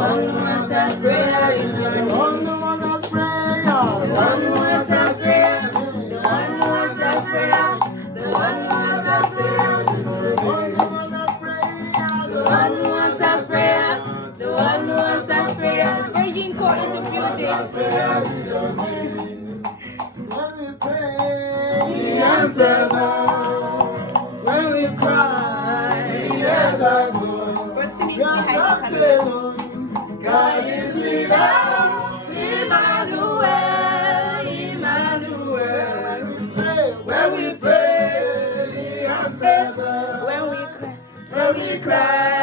one who answers prayer is your name. The one who answers prayer. The one who answers prayer. The one who answers prayer. The one who answers prayer is your name. The one who answers prayer. The one who answers prayer. Praying God in the building. When we pray, He answers us. When we cry, He hears our voice. God is with us. Emmanuel, Emmanuel. When we pray, He answers us. When we cry,